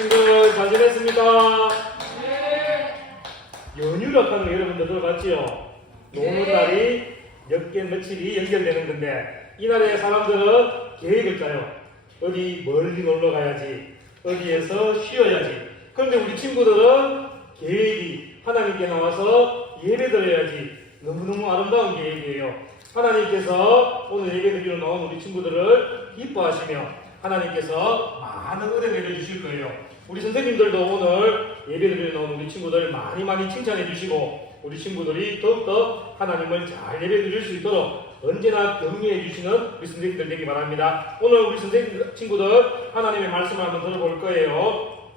친구들 잘 지냈습니까? 연휴라고 하는 거 여러분들 들어봤지요? 노는 날이 몇 개 며칠이 연결되는 건데 이날에 사람들은 계획을 짜요. 어디 멀리 놀러 가야지, 어디에서 쉬어야지. 그런데 우리 친구들은 계획이 하나님께 나와서 예배 드려야지. 너무너무 아름다운 계획이에요. 하나님께서 오늘 예배 드리러 나온 우리 친구들을 기뻐하시며 하나님께서 많은 은혜 내려주실 거예요. 우리 선생님들도 오늘 예배 드리러 나온 우리 친구들 많이 칭찬해 주시고 우리 친구들이 더욱더 하나님을 잘 예배 드릴 수 있도록 언제나 격려해 주시는 우리 선생님들 되기 바랍니다. 오늘 우리 선생님 친구들 하나님의 말씀을 한번 들어볼 거예요.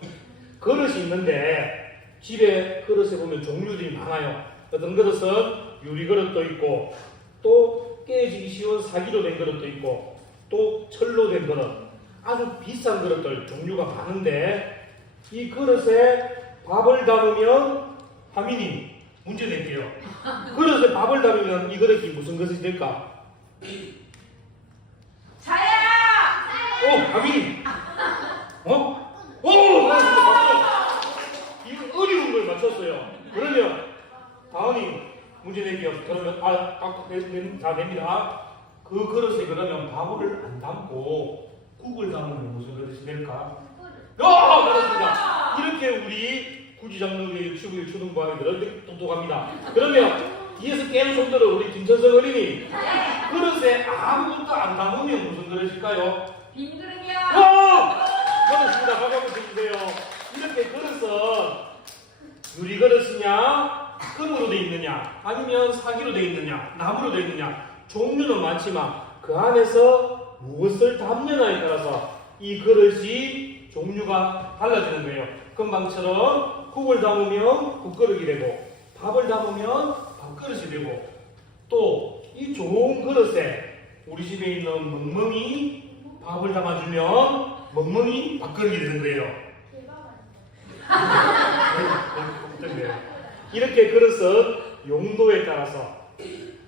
그릇이 있는데 집에 그릇에 보면 종류들이 많아요. 어떤 그릇은 유리 그릇도 있고 또 깨지기 쉬운 사기로 된 그릇도 있고 또 철로 된 그릇, 아주 비싼 그릇들 종류가 많은데 이 그릇에 밥을 담으면 하민이 문제 낼게요. 그릇에 밥을 담으면 이 그릇이 무슨 그릇이 될까? 자야! 하민이! 맞았습니다. 이 어려운 걸 맞췄어요. 그러면 다은이 문제 낼게요. 그러면 다 됩니다. 그 그릇에 그러면 밥을 안 담고 국을 담으면 무슨 그릇이 될까? 맞았습니다. 이렇게 우리 구지장로교회 유치부의 초등부아이들은 똑똑합니다. 그러면 뒤에서 깨는 손들은 우리 김천성 어린이 그릇에 아무것도 안 담으면 무슨 그릇일까요? 빈 그릇이요. 맞았습니다. 박수 한번 쳐주세요. 이렇게 그릇은 유리 그릇이냐, 금으로 되어 있느냐, 아니면 사기로 되어 있느냐, 나무로 되어 있느냐, 종류는 많지만 그 안에서 무엇을 담느냐에 따라서 이 그릇이 종류가 달라지는 거예요. 금방처럼 국을 담으면 국그릇이 되고 밥을 담으면 밥그릇이 되고 또 이 좋은 그릇에 우리 집에 있는 멍멍이 밥을 담아주면 멍멍이 밥그릇이 되는 거예요. 이렇게 그릇은 용도에 따라서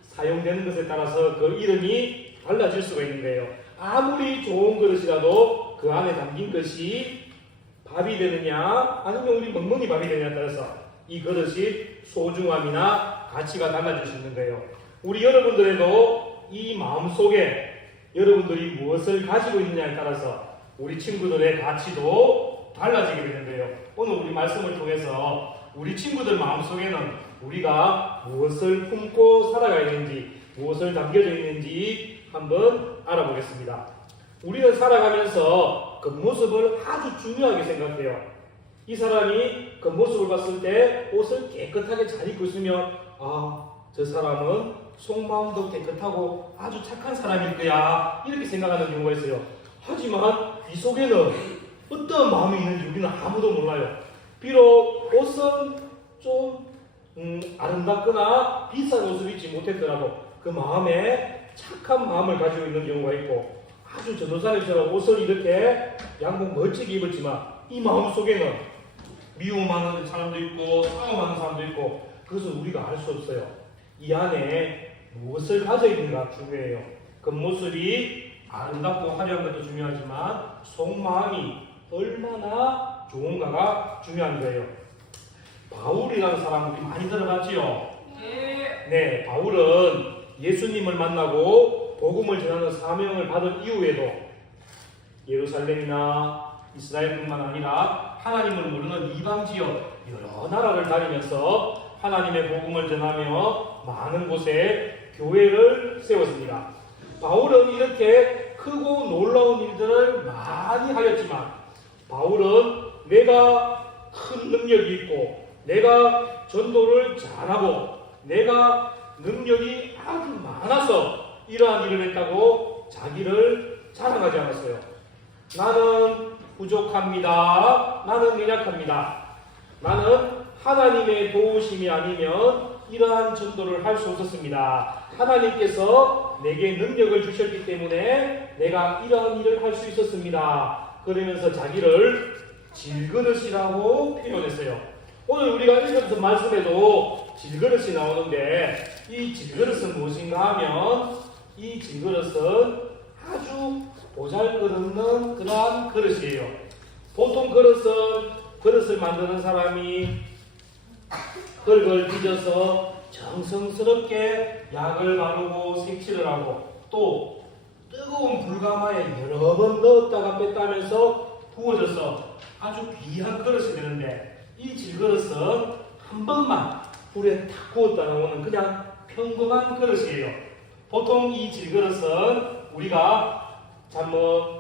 사용되는 것에 따라서 그 이름이 달라질 수가 있는 거예요. 아무리 좋은 그릇이라도 그 안에 담긴 것이 밥이 되느냐 아니면 우리 멍멍이 밥이 되느냐에 따라서 이 그릇이 소중함이나 가치가 달라질 수 있는 거예요. 우리 여러분들에도 이 마음속에 여러분들이 무엇을 가지고 있느냐에 따라서 우리 친구들의 가치도 달라지게 되는 거예요. 오늘 우리 말씀을 통해서 우리 친구들 마음속에는 우리가 무엇을 품고 살아가야 되는지 무엇을 담겨져 있는지 한번 알아보겠습니다. 우리는 살아가면서 겉모습을 아주 중요하게 생각해요. 이 사람이 겉모습을 봤을 때 옷을 깨끗하게 잘 입고 있으면 저 사람은 속마음도 깨끗하고 아주 착한 사람일 거야 이렇게 생각하는 경우가 있어요. 하지만 귀 속에는 어떤 마음이 있는지 우리는 아무도 몰라요. 비록 옷은 좀 아름답거나 비싼 옷을 입지 못했더라도 그 마음에 착한 마음을 가지고 있는 경우가 있고 아주 전도사님처럼 옷을 이렇게 양복 멋지게 입었지만 이 마음 속에는 미움하는 사람도 있고 싸움하는 사람도 있고 그것은 우리가 알 수 없어요. 이 안에 무엇을 가져 있는가 중요해요. 겉모습이 아름답고 화려한 것도 중요하지만 속마음이 얼마나 좋은가가 중요한 거예요. 바울이라는 사람 우리 많이 들어봤지요? 네, 바울은 예수님을 만나고 복음을 전하는 사명을 받은 이후에도 예루살렘이나 이스라엘뿐만 아니라 하나님을 모르는 이방 지역 여러 나라를 다니면서 하나님의 복음을 전하며 많은 곳에 교회를 세웠습니다. 바울은 이렇게 크고 놀라운 일들을 많이 하였지만 바울은 내가 큰 능력이 있고 내가 전도를 잘하고 내가 능력이 아주 많아서 이러한 일을 했다고 자기를 자랑하지 않았어요. 나는 부족합니다. 나는 연약합니다. 나는 하나님의 도우심이 아니면 이러한 전도를 할 수 없었습니다. 하나님께서 내게 능력을 주셨기 때문에 내가 이러한 일을 할 수 있었습니다. 그러면서 자기를 질그릇이라고 표현했어요. 오늘 우리가 읽었던 말씀에도 질그릇이 나오는데 이 질그릇은 무엇인가 하면 이 질그릇은 아주 보잘것없는 그러한 그릇이에요. 보통 그릇을 만드는 사람이 흙을 빚어서 정성스럽게 약을 바르고 색칠을 하고 또 뜨거운 불가마에 여러 번 넣었다가 뺐다면서 부어져서 아주 귀한 그릇이 되는데, 이 질그릇은 한 번만 불에 탁 구웠다 나오는 그냥 평범한 그릇이에요. 보통 이 질그릇은 우리가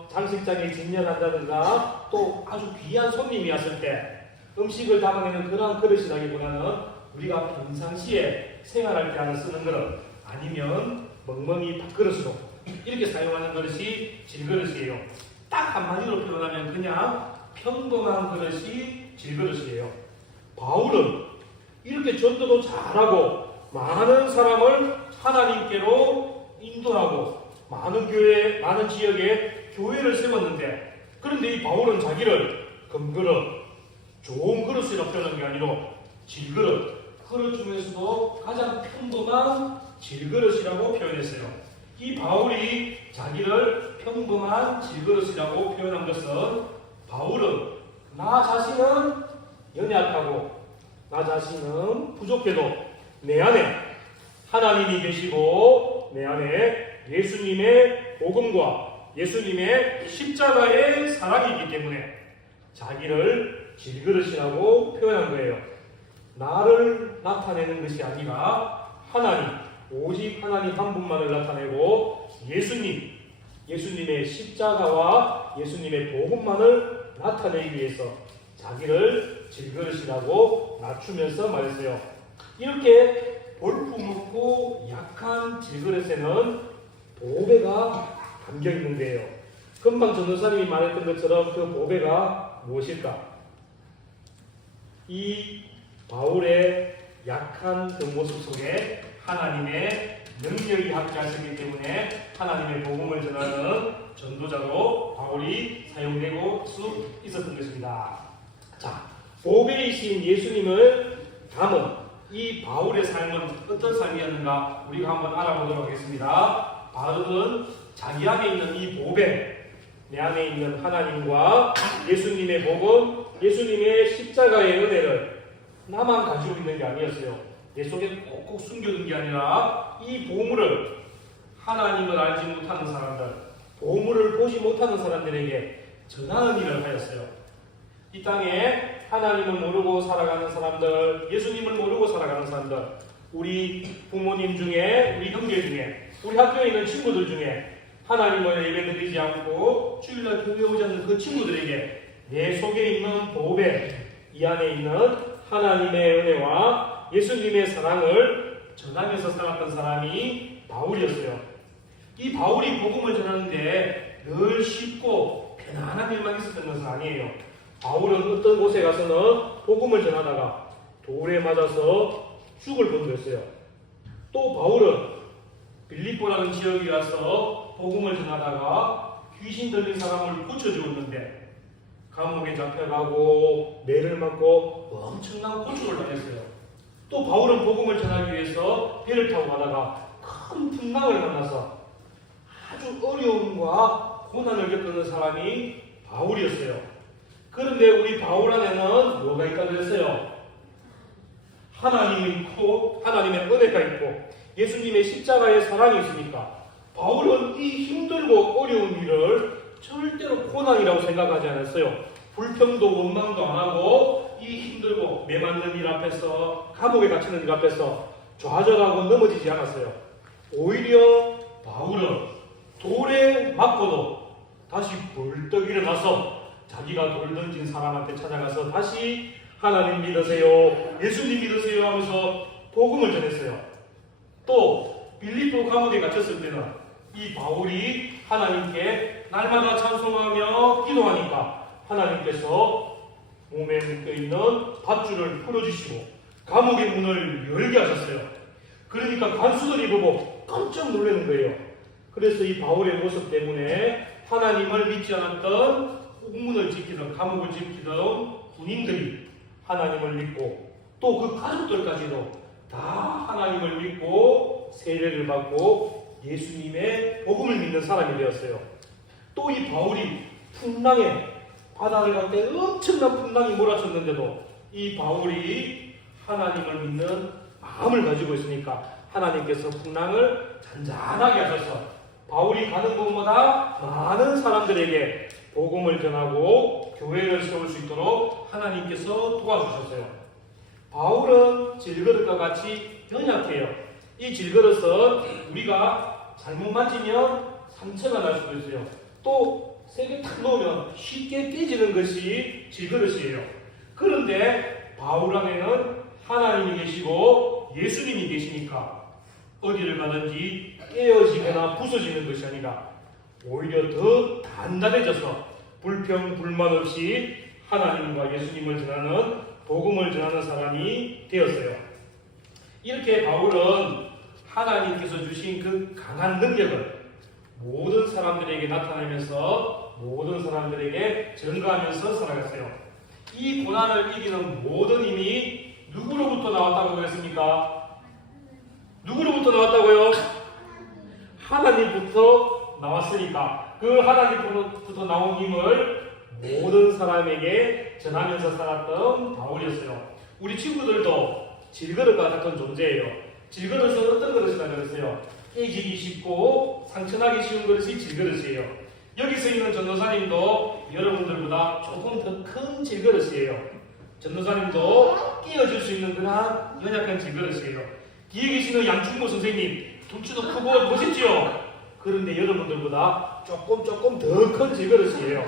장식장에 진열한다든가 또 아주 귀한 손님이 왔을 때 음식을 담아내는 그러한 그릇이라기보다는 우리가 평상시에 생활할 때 하는 쓰는 그릇, 아니면 멍멍이 밥그릇으로 이렇게 사용하는 그릇이 질그릇이에요. 딱 한마디로 표현하면 그냥 평범한 그릇이 질그릇이에요. 바울은 이렇게 전도도 잘하고 많은 사람을 하나님께로 인도하고 많은 교회, 많은 지역에 교회를 세웠는데, 그런데 이 바울은 자기를 금그릇, 좋은 그릇이라고 표현한 게 아니라 질그릇, 그릇 중에서도 가장 평범한 질그릇이라고 표현했어요. 이 바울이 자기를 평범한 질그릇이라고 표현한 것은, 바울은 나 자신은 연약하고 나 자신은 부족해도 내 안에 하나님이 계시고 내 안에 예수님의 복음과 예수님의 십자가의 사랑이 있기 때문에 자기를 질그릇이라고 표현한 거예요. 나를 나타내는 것이 아니라 하나님, 오직 하나님 한 분만을 나타내고 예수님의 십자가와 예수님의 복음만을 나타내기 위해서 자기를 질그릇이라고 낮추면서 말했어요. 이렇게 볼품없고 약한 질그릇에는 보배가 담겨 있는 거예요. 금방 전도사님이 말했던 것처럼 그 보배가 무엇일까? 이 바울의 약한 그 모습 속에 하나님의 능력이 함께하시기 때문에 하나님의 복음을 전하는 전도자로 바울이 사용되고 수 있었던 것입니다. 자, 보배이신 예수님을 담은 이 바울의 삶은 어떤 삶이었는가 우리가 한번 알아보도록 하겠습니다. 바울은 자기 안에 있는 이 보배, 내 안에 있는 하나님과 예수님의 복음, 예수님의 십자가의 은혜를 나만 가지고 있는 게 아니었어요. 내 속에 꼭꼭 숨겨둔 게 아니라 이 보물을 하나님을 알지 못하는 사람들, 보물을 보지 못하는 사람들에게 전하는 일을 하였어요. 이 땅에 하나님을 모르고 살아가는 사람들, 예수님을 모르고 살아가는 사람들, 우리 부모님 중에, 우리 형제 중에, 우리 학교에 있는 친구들 중에 하나님을 예배드리지 않고 주일날 교회 오지 않는 그 친구들에게 내 속에 있는 보배, 이 안에 있는 하나님의 은혜와 예수님의 사랑을 전하면서 살았던 사람이 바울이었어요. 이 바울이 복음을 전하는데 늘 쉽고 편안한 일만 있었던 것은 아니에요. 바울은 어떤 곳에 가서는 복음을 전하다가 돌에 맞아서 죽을 뻔도 했어요. 또 바울은 빌립보라는 지역에 가서 복음을 전하다가 귀신 들린 사람을 고쳐주었는데 감옥에 잡혀가고 매를 맞고 엄청난 고초를 당했어요. 또 바울은 복음을 전하기 위해서 배를 타고 가다가 큰 풍랑을 만나서 아주 어려움과 고난을 겪는 사람이 바울이었어요. 그런데 우리 바울 안에는 뭐가 있다고 그랬어요? 하나님이 있고 하나님의 은혜가 있고 예수님의 십자가의 사랑이 있으니까 바울은 이 힘들고 어려운 일을 절대로 고난이라고 생각하지 않았어요. 불평도 원망도 안 하고 이 힘들고 매 맞는 일 앞에서 감옥에 갇히는 일 앞에서 좌절하고 넘어지지 않았어요. 오히려 바울은 돌에 맞고도 다시 벌떡 일어나서 자기가 돌 던진 사람한테 찾아가서 다시 하나님 믿으세요, 예수님 믿으세요 하면서 복음을 전했어요. 또 빌립보 감옥에 갇혔을 때는 이 바울이 하나님께 날마다 찬송하며 기도하니까 하나님께서 몸에 묶여있는 밧줄을 풀어주시고 감옥의 문을 열게 하셨어요. 그러니까 관수들이 보고 깜짝 놀라는 거예요. 그래서 이 바울의 모습 때문에 하나님을 믿지 않았던 옥문을 지키던 감옥을 지키던 군인들이 하나님을 믿고 또 그 가족들까지도 다 하나님을 믿고 세례를 받고 예수님의 복음을 믿는 사람이 되었어요. 또 이 바울이 풍랑에 바다를 갈 때 엄청난 풍랑이 몰아쳤는데도 이 바울이 하나님을 믿는 마음을 가지고 있으니까 하나님께서 풍랑을 잔잔하게 하셔서 바울이 가는 곳마다 많은 사람들에게 복음을 전하고 교회를 세울 수 있도록 하나님께서 도와주셨어요. 바울은 질그릇과 같이 연약해요. 이 질그릇은 우리가 잘못 만지면 상처가 날 수도 있어요. 또 세게 탁 놓으면 쉽게 깨지는 것이 질그릇이에요. 그런데 바울 안에는 하나님이 계시고 예수님이 계시니까 어디를 가든지 깨어지거나 부서지는 것이 아니라 오히려 더 단단해져서 불평 불만 없이 하나님과 예수님을 전하는 복음을 전하는 사람이 되었어요. 이렇게 바울은 하나님께서 주신 그 강한 능력을 모든 사람들에게 나타내면서 모든 사람들에게 전가하면서 살아갔어요. 이 고난을 이기는 모든 힘이 누구로부터 나왔다고 했습니까? 누구로부터 나왔다고요? 하나님부터 나왔으니까 그 하나님부터 나온 힘을 모든 사람에게 전하면서 살았던 바울이었어요. 우리 친구들도 질그릇과 같은 존재예요. 질그릇은 어떤 그릇이라 그랬어요? 깨지기 쉽고 상처나기 쉬운 그릇이 질그릇이에요. 여기서 있는 전도사님도 여러분들보다 조금 더 큰 질그릇이에요. 전도사님도 깨어질 수 있는 그런 연약한 질그릇이에요. 뒤에 계시는 양충모 선생님 덩치도 크고 멋있지요? 그런데 여러분들보다 조금 더 큰 질그릇이에요.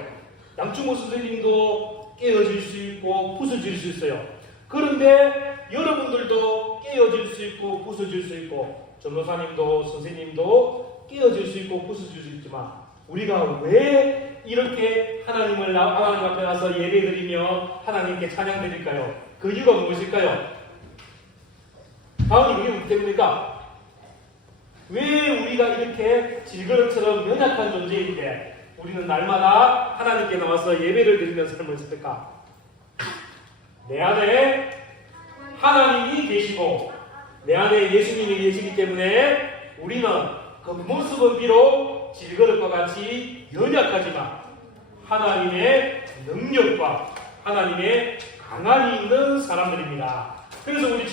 양충모 선생님도 깨어질 수 있고 부서질 수 있어요. 그런데 여러분들도 깨어질 수 있고 부서질 수 있고 전도사님도 선생님도 깨어질 수 있고 부서질 수 있지만 우리가 왜 이렇게 하나님 앞에 나서 예배드리며 하나님께 찬양드릴까요? 그 이유가 무엇일까요? 다음이 그게 무엇 때문입니까? 왜 우리가 이렇게 질그릇처럼 연약한 존재인데 우리는 날마다 하나님께 나와서 예배를 드리는 삶을 살까? 내 안에 하나님이 계시고 내 안에 예수님이 계시기 때문에 우리는 그 모습은 비록 질그릇과 같이 연약하지만 하나님의 능력과 하나님의 강함이 있는 사람들입니다. 그래서 우리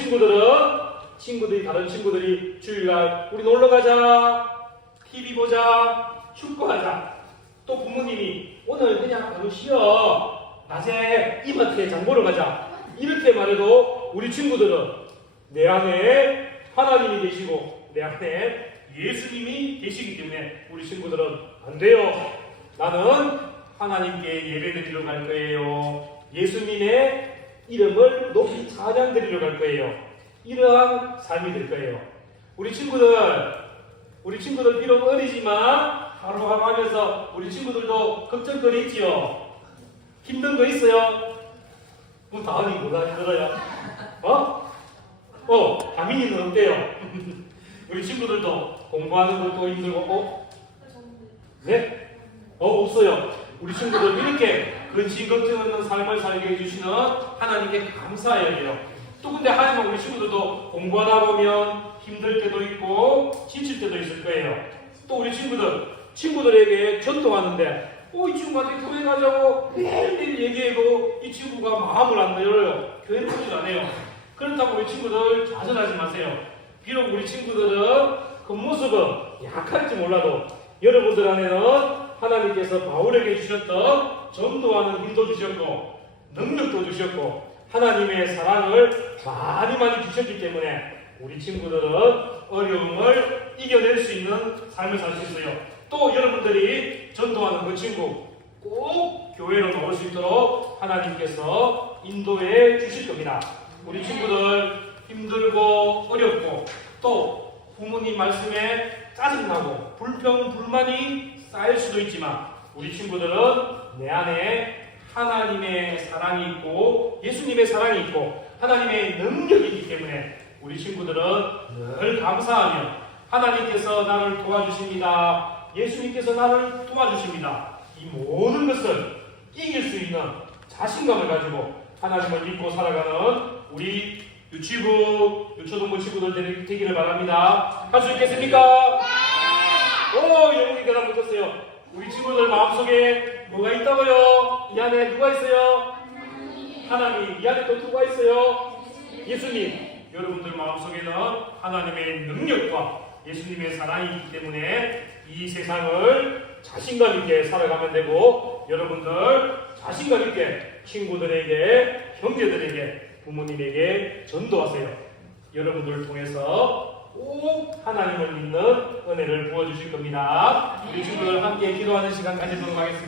다른 친구들이 주일날 우리 놀러가자, TV 보자, 축구하자. 또 부모님이 오늘 그냥 바로 쉬어. 낮에 이마트에 장 보러 가자. 이렇게 말해도 우리 친구들은 내 안에 하나님이 계시고 내 안에 예수님이 계시기 때문에 우리 친구들은 안 돼요. 나는 하나님께 예배드리러 갈 거예요. 예수님의 이름을 높이 찬양드리러 갈 거예요. 이러한 삶이 될 거예요. 우리 친구들 비록 어리지만 하루하루 하면서 우리 친구들도 걱정거리 있지요. 힘든 거 있어요? 뭐 다은이 뭐가 힘들어요? 다민이는 어때요? 우리 친구들도 공부하는 것도 힘들고, 네? 없어요. 우리 친구들 이렇게 근심 걱정 없는 삶을 살게 해주시는 하나님께 감사해야 돼요. 또 근데 하지만 우리 친구들도 공부하다 보면 힘들 때도 있고 지칠 때도 있을 거예요. 또 우리 친구들에게 전도하는데 이 친구한테 교회 가자고 매일매일 얘기해도 이 친구가 마음을 안 열어요. 교회를 오질 않아요. 그렇다고 우리 친구들 좌절하지 마세요. 비록 우리 친구들은 겉모습은 약할지 몰라도 여러분들 안에는 하나님께서 바울에게 주셨던 전도하는 힘도 주셨고 능력도 주셨고 하나님의 사랑을 많이 주셨기 때문에 우리 친구들은 어려움을 이겨낼 수 있는 삶을 살 수 있어요. 또 여러분들이 전도하는 그 친구 꼭 교회로 나올 수 있도록 하나님께서 인도해 주실 겁니다. 우리 친구들 힘들고 어렵고 또 부모님 말씀에 짜증나고 불평 불만이 쌓일 수도 있지만 우리 친구들은 내 안에 하나님의 사랑이 있고 예수님의 사랑이 있고 하나님의 능력이 있기 때문에 우리 친구들은 늘 감사하며 하나님께서 나를 도와주십니다. 예수님께서 나를 도와주십니다. 이 모든 것을 이길 수 있는 자신감을 가지고 하나님을 믿고 살아가는 우리 유치부, 유초동부 친구들 되기를 바랍니다. 할 수 있겠습니까? 네! 영웅이 대답 못했어요. 우리 친구들 마음속에 뭐가 있다고요? 이 안에 누가 있어요? 하나님. 이 안에 또 누가 있어요? 예수님. 여러분들 마음속에는 하나님의 능력과 예수님의 사랑이 있기 때문에 이 세상을 자신감 있게 살아가면 되고, 여러분들 자신감 있게 친구들에게, 형제들에게, 부모님에게 전도하세요. 여러분들을 통해서 꼭 하나님을 믿는 은혜를 부어주실 겁니다. 우리 친구들 함께 기도하는 시간 가지도록 하겠습니다.